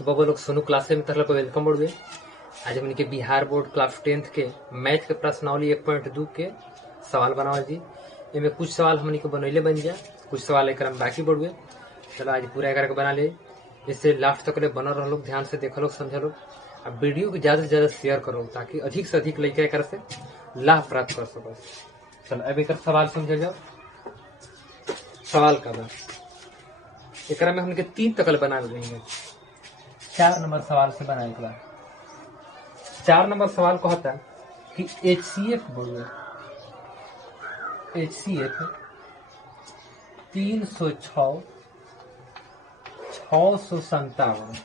तो बबो लोग सोनू क्लासे में तरह वेलकम बोल गए। आज हमने के बिहार बोर्ड क्लास 10th के मैथ के प्रश्नावली 1.2 के सवाल बनावल जी। इनमें कुछ सवाल हमने के बनैले बन गया, कुछ सवाल एक बाकी बढ़ गए। चलो आज पूरा एक बना ले, इससे लास्ट तक बनल रह लोग, ध्यान से देख लोग, समझ लोग। अब वीडियो को ज्यादा से ज्यादा शेयर करो ताकि अधिक से अधिक लड़का एक से लाभ प्राप्त कर सको। चलो अब एक सवाल समझ जाओ। सवाल का बा एक में हमने 3 तकल बना लेंगे। 4 नंबर सवाल से बनाए के बाद 4 नंबर सवाल कहता कि HCF बोलो, HCF 306 657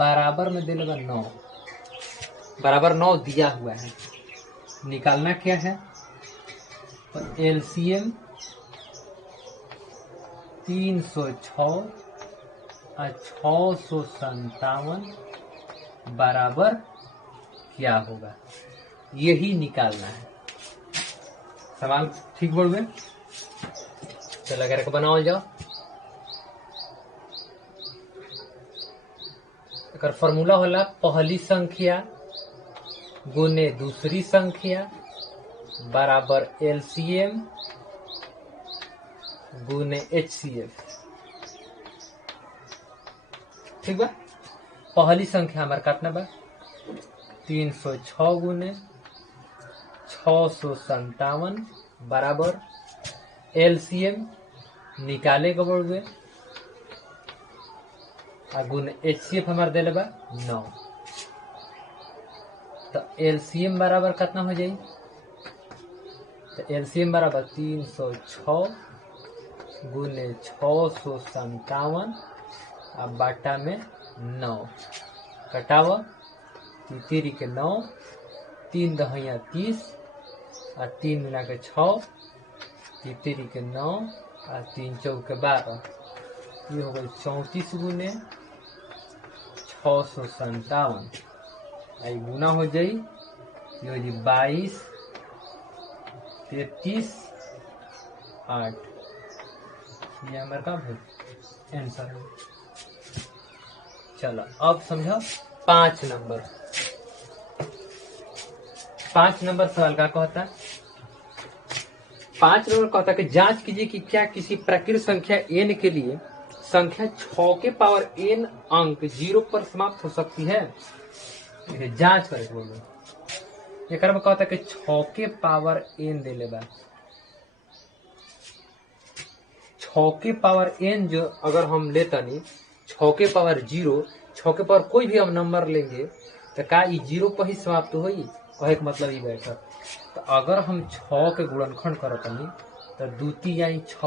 बराबर में दे लगा 9, बराबर 9 दिया हुआ है। निकालना क्या है? तो LCM 306 और 657 बराबर क्या होगा, यही निकालना है। सवाल ठीक बोल गए। चलो अगर बनाओ जाओ। अगर फॉर्मूला होला पहली संख्या गुने दूसरी संख्या बराबर LCM गुने HCF। ठीक बा। पहली संख्या हमारे काटना बा 306 गुने 657 बराबर LCM निकाले के बढ़ गए गुने HCF हमारे दिले बा 9। तो LCM बराबर कितना हो जाए? तो LCM बराबर 306 गुने 657 अब बाटा में 9 कटाव 3 के 9, 3 दहिया 30 और 3 मिला के 6, 3 के 9 और 3 चौके 12। ये हो गई 34 गुने 657। आई गुना हो जाई, ये हो जी 22, 33, 8। ये हमारे का आंसर है। चलो अब समझो 5 नंबर। 5 नंबर सवाल का कहता है, 5 नंबर कहता है कि जांच कीजिए कि क्या किसी प्राकृत संख्या n के लिए संख्या 6 के पावर n अंक 0 पर समाप्त हो सकती है। जांच करके बोलो। एक में कहता है कि 6 के पावर n दे ले बा। 6 के पावर n जो अगर हम लेता नहीं 6 के पावर 0, 6 के पावर कोई भी हम नंबर लेंगे तो का 0 पर ही समाप्त होई। कहे के मतलब ये बैठा। तो अगर हम 6 के गुणनखंड करत नहीं तो 2 3 6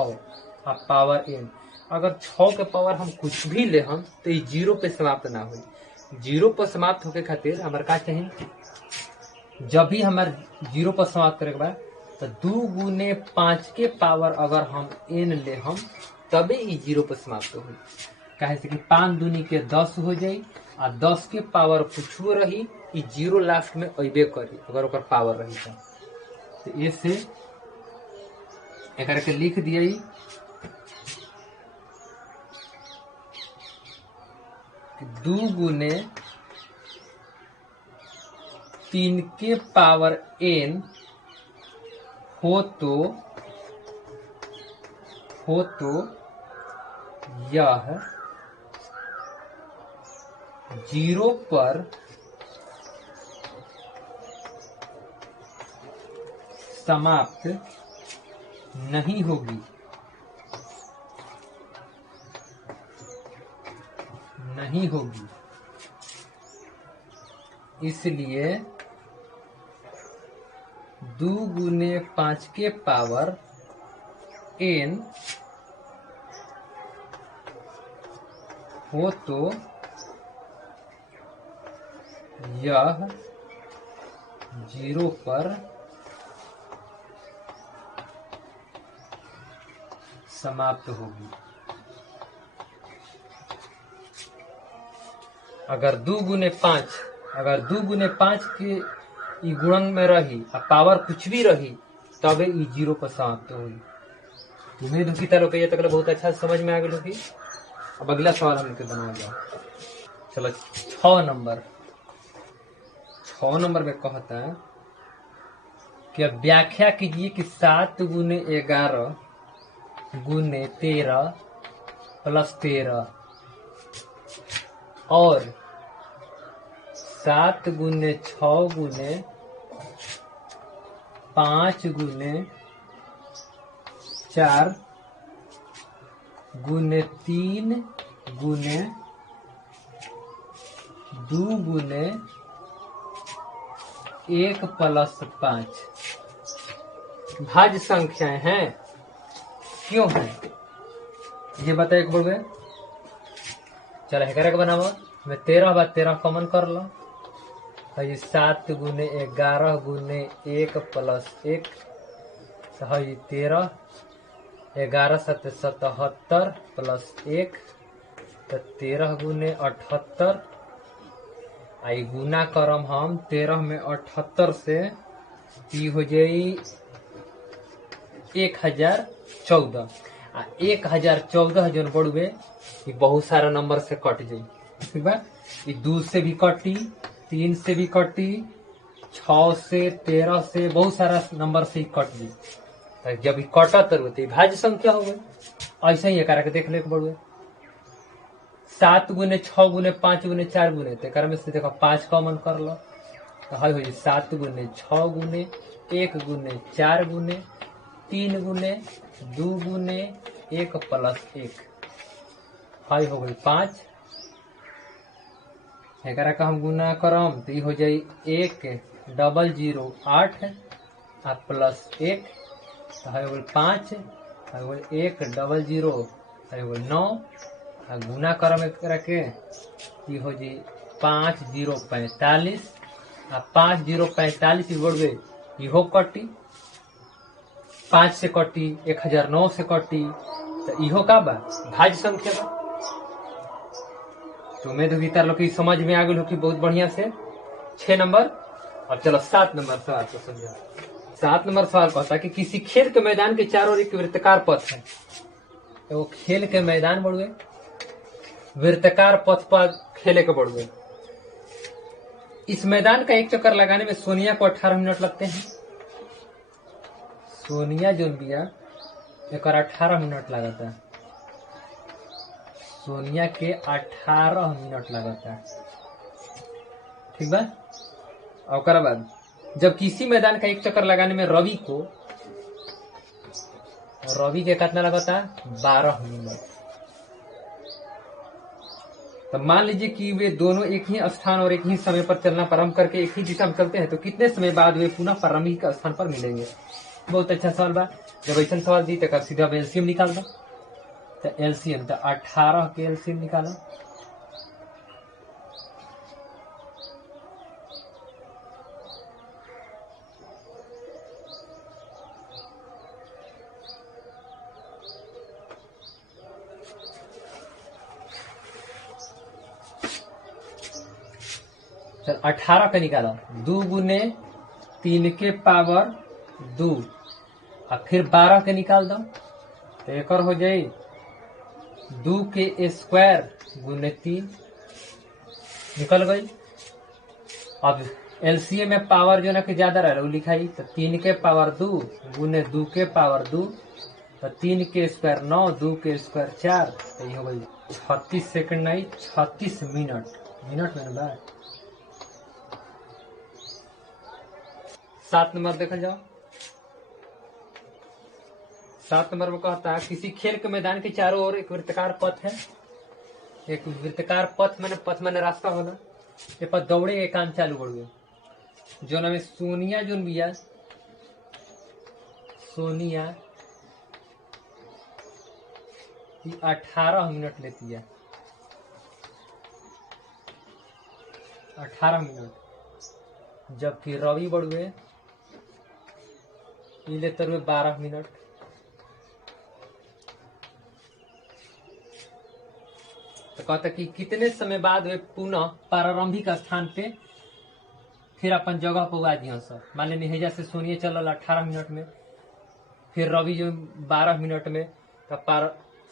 और पावर n, अगर 6 के पावर हम कुछ भी ले हम तो ये 0 पे समाप्त ना हो। 0 पर समाप्त होके खातिर हमारे का चाहिए, जब भी हमारे 0 पर समाप्त करे के बाद तो 2 गुने 5 के पावर अगर हम n ले हम तबे ये 0 पर समाप्त हो। कहे से कि 5 दूनी के 10 हो जाई और 10 के पावर कुछ रही, ये 0 लास्ट में अबे करी अगर ओकर पावर रही तो ऐसे एक के लिख दिया 2 गुने 3 के पावर n हो तो यह 0 पर समाप्त नहीं होगी। इसलिए 2 गुने 5 के पावर n हो तो यह 0 पर समाप्त होगी। अगर 2 गुने 5 के गुणन में रही और पावर कुछ भी रही तबे 0 पर समाप्त हुई। उम्मीद की तरह तक बहुत अच्छा समझ में आ गई होगी। अब अगला सवाल हमके बना जाओ। चलो 6 नंबर में कहता है कि अब व्याख्या कीजिए कि 7 गुने 11 गुने 13 प्लस 13 और 7 गुने 6 गुने 5 गुने 4 गुने 3 गुने 2 गुने 1 प्लस 5 भाज्य संख्याएं हैं, क्यों है ये बताइए बोल गए। चलो है करे बनावा मैं 13 कॉमन कर लो। 7 गुने 11 गुने 1 प्लस 1 है 13, 11 7 77 प्लस 1 तो 13 गुने 78 आई गुना करम हम 13 में 78 से ई हो जाई 1014 आ 1014 जन बढ़ुए ये बहुत सारा नंबर से कट जाई। ठीक बा, ये 2 से भी कटी, 3 से भी कटी, 6 से 13 से बहुत सारा नंबर से ही कट जाई। जब ये कटत रहते भाज्य संख्या हो गई। ऐसा ही करके देख ले बढ़ुए 7 गुने 6 गुने 5 गुने 4 गुने तो में से देखो 5 कॉमन कर लो तो है हो 7 गुने 6 गुने 1 गुने 4 गुने 3 गुने 2 गुने 1 प्लस 1 है हो गई 5। एकरा का हम गुना करम तो हो जाई 10008 आ प्लस 1 तो है हो गई 5 है हो गई 100 है हो गई 9 आ गुना करम एकरा के हो जी 5045 आ 5045 बढ़ गई इहो कटी 5 से कटी 1009 से कटी तो इहो का बा भाज्य संख्या बा। तो उम्मीद होगी तार लोग की समझ में आ गई हो कि बहुत बढ़िया से 6 नंबर। अब चलो 7 नंबर सवाल को समझा। 7 नंबर सवाल कहता कि किसी खेल के मैदान के चारों ओर एक वृत्ताकार पथ है। तो वो खेल के मैदान बढ़ुए वृत्ताकार पथ पर खेले के बढ़ुए। इस मैदान का एक चक्कर लगाने में सोनिया को 18 मिनट लगते हैं। सोनिया जो बिया एक 18 मिनट लगाता है। सोनिया के 18 मिनट लगाता है। ठीक बा। और बाद जब किसी मैदान का एक चक्कर लगाने में रवि के कितना लगाता है 12 मिनट। तो मान लीजिए कि वे दोनों एक ही स्थान और एक ही समय पर चलना प्रारंभ करके एक ही दिशा में चलते हैं तो कितने समय बाद वे पुनः प्रारंभिक स्थान पर मिलेंगे। बहुत अच्छा सवाल बा। जब ऐसा सवाल दी तो सीधा एलसीएम निकाल दो। तो एलसीएम तो 18 के एलसीएम निकालो। चल 18 का निकालो 2 गुने 3 के पावर 2 और फिर 12 के निकाल दो तो एक और हो जाए 2 के स्क्वायर गुने 3 निकल गई। अब एलसीएम में पावर जो ना कि ज्यादा रहा वो लिखाई तो 3 के पावर 2 गुने 2 के पावर 2 तो 3 के स्क्वायर 9 2 के स्क्वायर 4 तो ये हो गई 36 सेकंड नहीं 36 मिनट में ना। 7 नंबर देखा जाओ। 7 नंबर में कहता है किसी खेल के मैदान के चारों ओर एक वृत्ताकार पथ है। एक वृत्ताकार पथ मैंने रास्ता होला ये पर दौड़े के काम चालू कर गए जो नाम सोनिया जोन बिया सोनिया 18 मिनट लेती है 18 मिनट जबकि रवि बढ़ुए लेते हुए 12 मिनट। तो कहता कि कितने समय बाद वे पुनः प्रारंभिक स्थान पे फिर अपन जगह पर आ दिया सर। मान ली हेजा से सोनिया चलल 18 मिनट में फिर रवि जो 12 मिनट में तो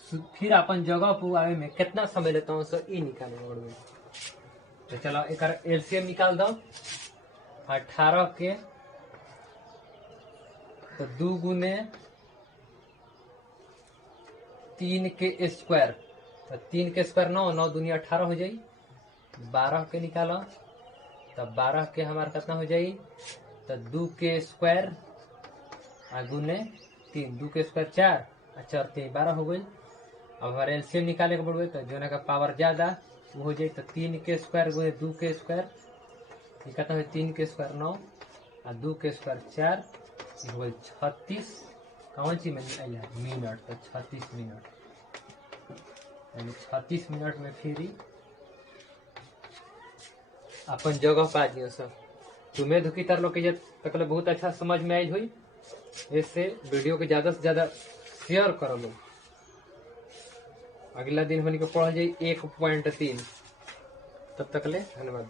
फिर अपन जगह पे आवे में कितना समय लेता हूँ सर ई निकाले में। तो चलो एक एलसीएम निकाल दो। 18 के तो 2 गुने 3 के स्क्वायर, तो 3 के स्क्वायर 9, 9 दूनी 18 हो जाई। 12 के निकालो तब 12 के हमारा कितना हो जाई, तो 2 के स्क्वायर गुने 3, 2 के स्क्वायर 4 और 4 3 12 हो गई। अब हमारे एलसीएम निकाले के पड़े तो जो का पावर ज्यादा वो हो जाए, तो 3 के स्क्वायर गुने 2 के स्क्वायर कितना है, 3 के स्क्वायर 9 और 2 के स्क्वायर 4 हो गई 36। कौन सी मिनट, तो 36 मिनट, 36 मिनट में फिर अपन जगह पा दियो सब। तुम्हें दुखी तर लोग के तकले बहुत अच्छा समझ में आई हुई। इससे वीडियो को ज्यादा से ज्यादा शेयर करो लोग। अगला दिन होने को पढ़ जाए 1.3। तब तक ले धन्यवाद।